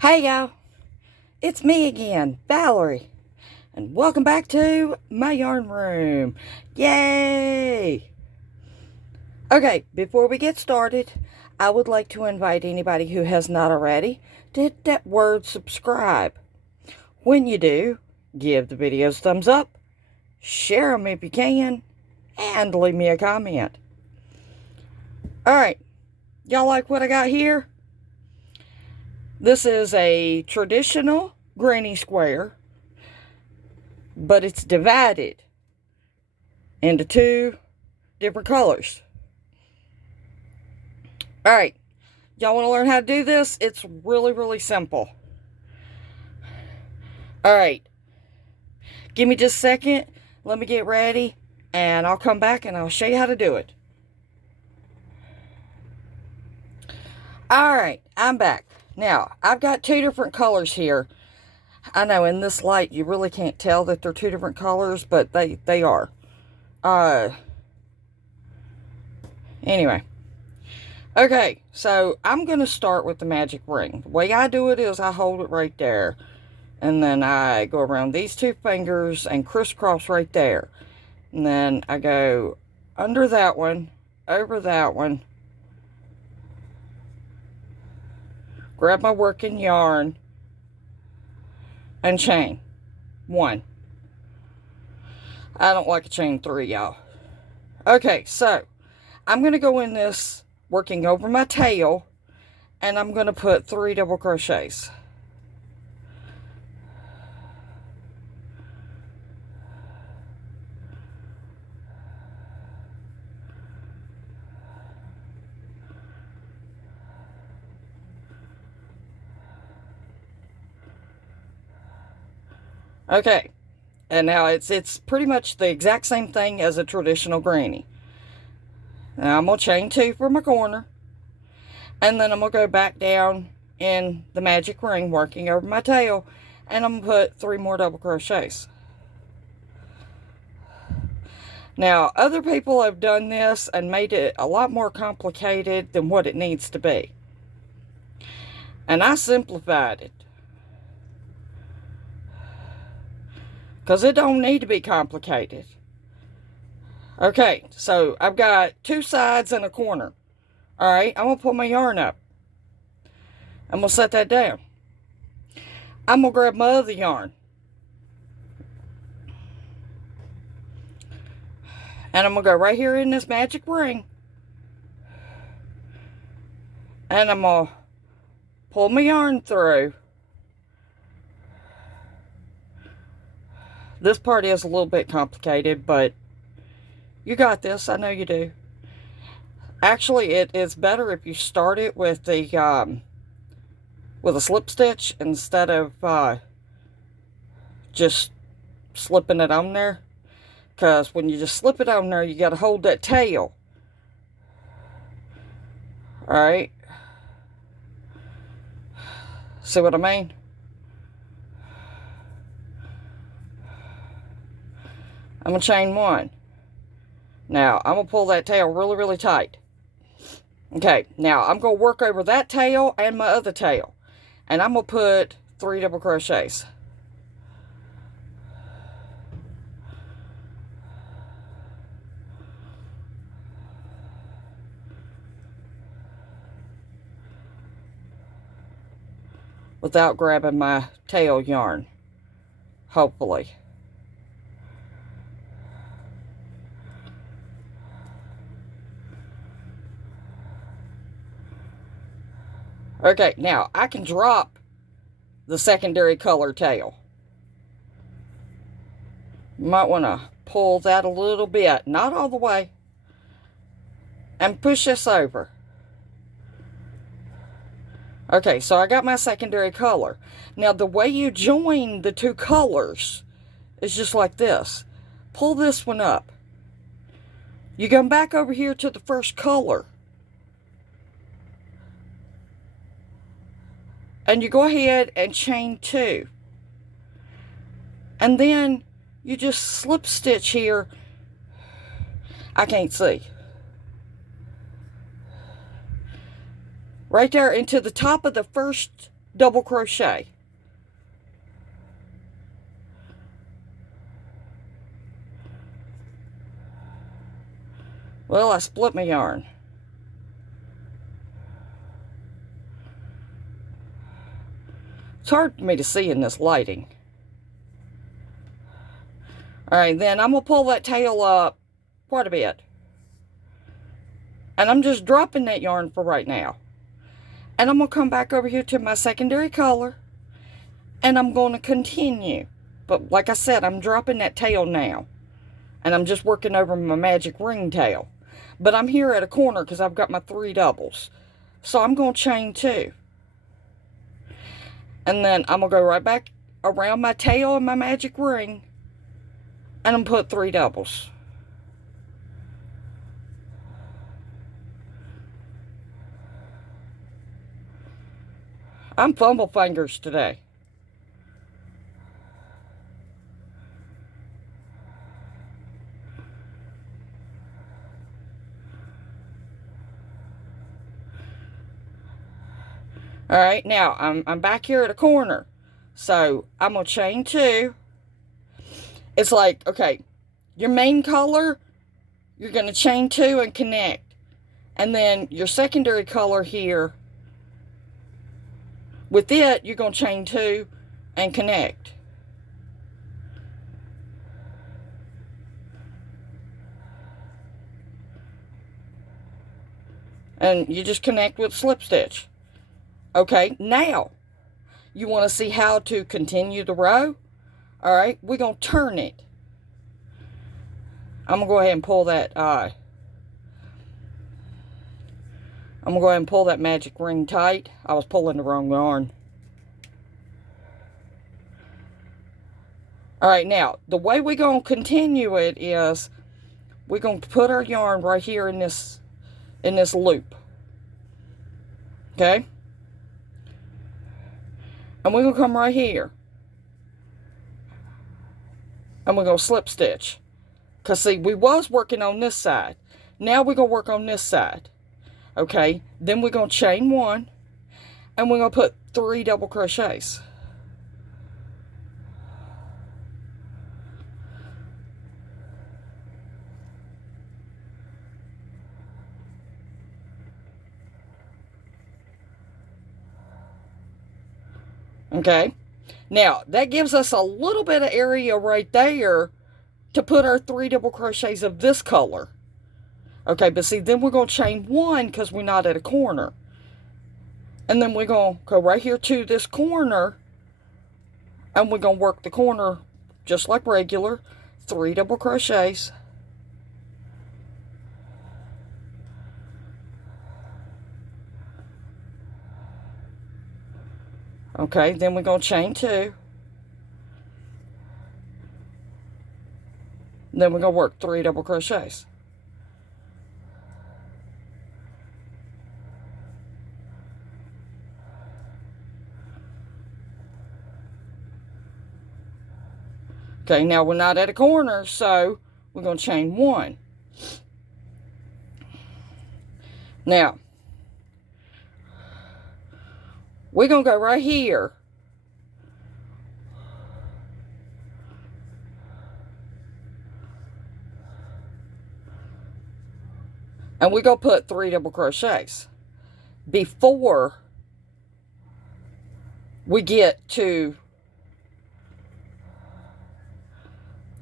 Hey y'all, it's me again, Valerie, and welcome back to my yarn room. Yay! Okay, before we get started, I would like to invite anybody who has not already to hit that word subscribe. When you do, give the videos thumbs up, share them if you can, and leave me a comment. Alright, y'all like what I got here? This is a traditional granny square, but it's divided into two different colors. Alright, y'all want to learn how to do this? It's really simple. Alright, give me just a second. Let me get ready, and I'll come back and I'll show you how to do it. Alright, I'm back. Now, I've got two different colors here. I know in this light you really can't tell that they're two different colors, but they are. Anyway. Okay, so I'm going to start with the magic ring. The way I do it is I hold it right there. And then I go around these two fingers and crisscross right there. And then I go under that one, over that one. Grab my working yarn and chain 1. I don't like a chain 3, y'all. Okay, so I'm going to go in this working over my tail, and I'm going to put 3 double crochets. Okay, and now it's pretty much the exact same thing as a traditional granny. Now I'm going to chain 2 for my corner, and then I'm going to go back down in the magic ring working over my tail, and I'm going to put 3 more double crochets. Now, other people have done this and made it a lot more complicated than what it needs to be. And I simplified it. Because it don't need to be complicated. Okay, so I've got 2 sides and a corner. Alright, I'm going to pull my yarn up. I'm going to set that down. I'm going to grab my other yarn. And I'm going to go right here in this magic ring. And I'm going to pull my yarn through. This part is a little bit complicated, but you got this. I know you do. Actually, it is better if you start it with a slip stitch instead of just slipping it on there. Because when you just slip it on there, you got to hold that tail. Alright? See what I mean? I'm going to chain 1. Now, I'm going to pull that tail really tight. Okay, now I'm going to work over that tail and my other tail. And I'm going to put 3 double crochets. Without grabbing my tail yarn. Hopefully. Okay, now I can drop the secondary color tail. You might want to pull that a little bit, not all the way, and push this over. Okay, so I got my secondary color. Now the way you join the 2 colors is just like this. Pull this one up. You come back over here to the first color. And you go ahead and chain 2. And then you just slip stitch here. I can't see. Right there into the top of the first double crochet. Well, I split my yarn. It's hard for me to see in this lighting. Alright, then I'm going to pull that tail up quite a bit. And I'm just dropping that yarn for right now. And I'm going to come back over here to my secondary color. And I'm going to continue. But like I said, I'm dropping that tail now. And I'm just working over my magic ring tail. But I'm here at a corner because I've got my 3 doubles. So I'm going to chain 2. And then I'm going to go right back around my tail and my magic ring. And I'm going to put 3 doubles. I'm fumble fingers today. Alright, now I'm back here at a corner. So I'm going to chain 2. It's like, okay, your main color, you're going to chain 2 and connect. And then your secondary color here, with it, you're going to chain 2 and connect. And you just connect with slip stitch. Okay, now, you want to see how to continue the row? Alright, we're going to turn it. I'm going to go ahead and pull that, I'm going to go ahead and pull that magic ring tight. I was pulling the wrong yarn. Alright, now, the way we're going to continue it is, we're going to put our yarn right here in this loop. Okay? And we're going to come right here. And we're going to slip stitch. Because, see, we was working on this side. Now we're going to work on this side. Okay? Then we're going to chain 1. And we're going to put 3 double crochets. Okay? Now, that gives us a little bit of area right there to put our 3 double crochets of this color. Okay, but see, then we're going to chain 1 because we're not at a corner. And then we're going to go right here to this corner. And we're going to work the corner just like regular. 3 double crochets. Okay, then we're going to chain 2. Then we're going to work 3 double crochets. Okay, now we're not at a corner, so we're going to chain 1. Now, we're going to go right here. And we're going to put 3 double crochets before we get to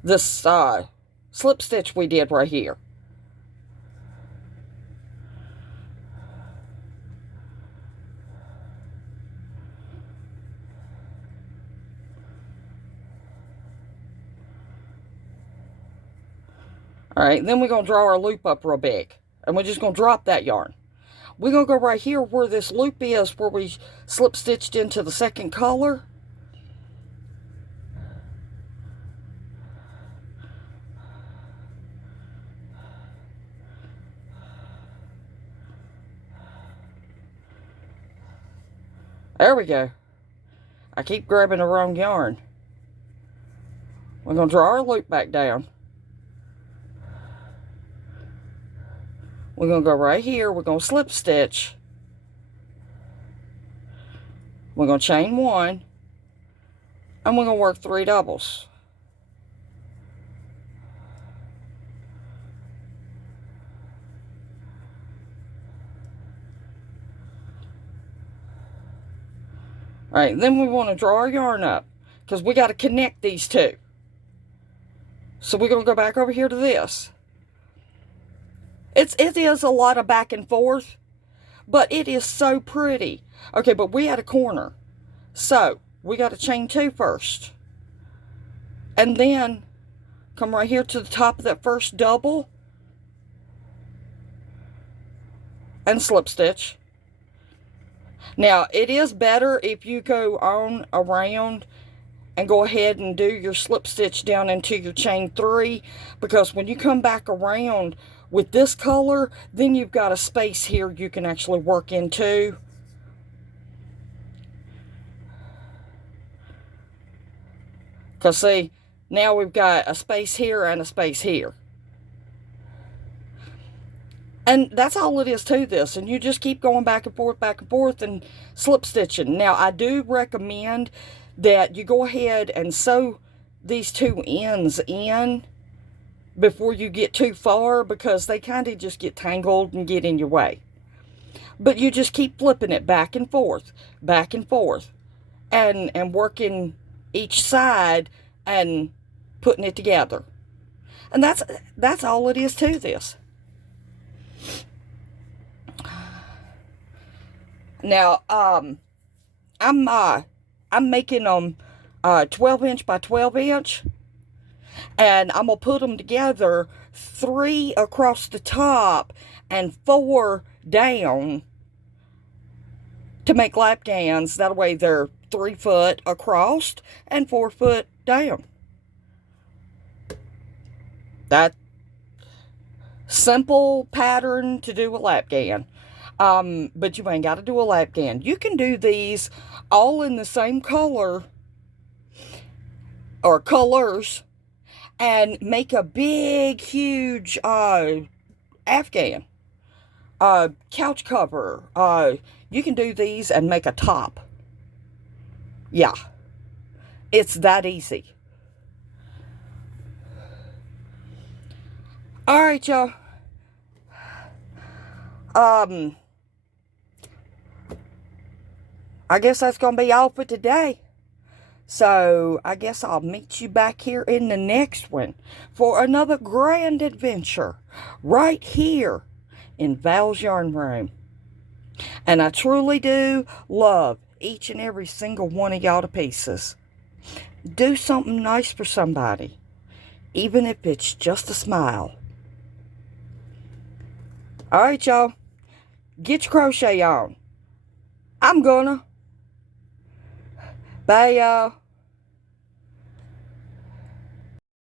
this slip stitch we did right here. Alright, then we're going to draw our loop up real big. And we're just going to drop that yarn. We're going to go right here where this loop is, where we slip stitched into the second color. There we go. I keep grabbing the wrong yarn. We're going to draw our loop back down. We're going to go right here. We're going to slip stitch. We're going to chain 1, and we're going to work 3 doubles. All right, then we want to draw our yarn up because we got to connect these two. So we're going to go back over here to this. It is a lot of back and forth, but it is so pretty. Okay, but we had a corner. So we got to chain 2 first. And then come right here to the top of that first double and slip stitch. Now, it is better if you go on around and go ahead and do your slip stitch down into your chain 3, because when you come back around with this color, then you've got a space here you can actually work into. Because see, now we've got a space here and a space here. And that's all it is to this. And you just keep going back and forth, and slip stitching. Now, I do recommend that you go ahead and sew these 2 ends in before you get too far, because they kind of just get tangled and get in your way. But you just keep flipping it back and forth, and working each side and putting it together. And that's all it is to this. Now, I'm making them 12 inch by 12 inch, and I'm gonna put them together 3 across the top and 4 down to make lap gowns. That way they're 3 foot across and 4 foot down. That simple pattern to do a lap gown. But you ain't got to do a lap gown. You can do these all in the same color or colors and make a big, huge afghan, couch cover. You can do these and make a top. Yeah, it's that easy. All right, y'all. I guess that's going to be all for today. So, I guess I'll meet you back here in the next one for another grand adventure right here in Val's Yarn Room. And I truly do love each and every single one of y'all to pieces. Do something nice for somebody, even if it's just a smile. All right, y'all. Get your crochet on. I'm gonna. Bye, y'all.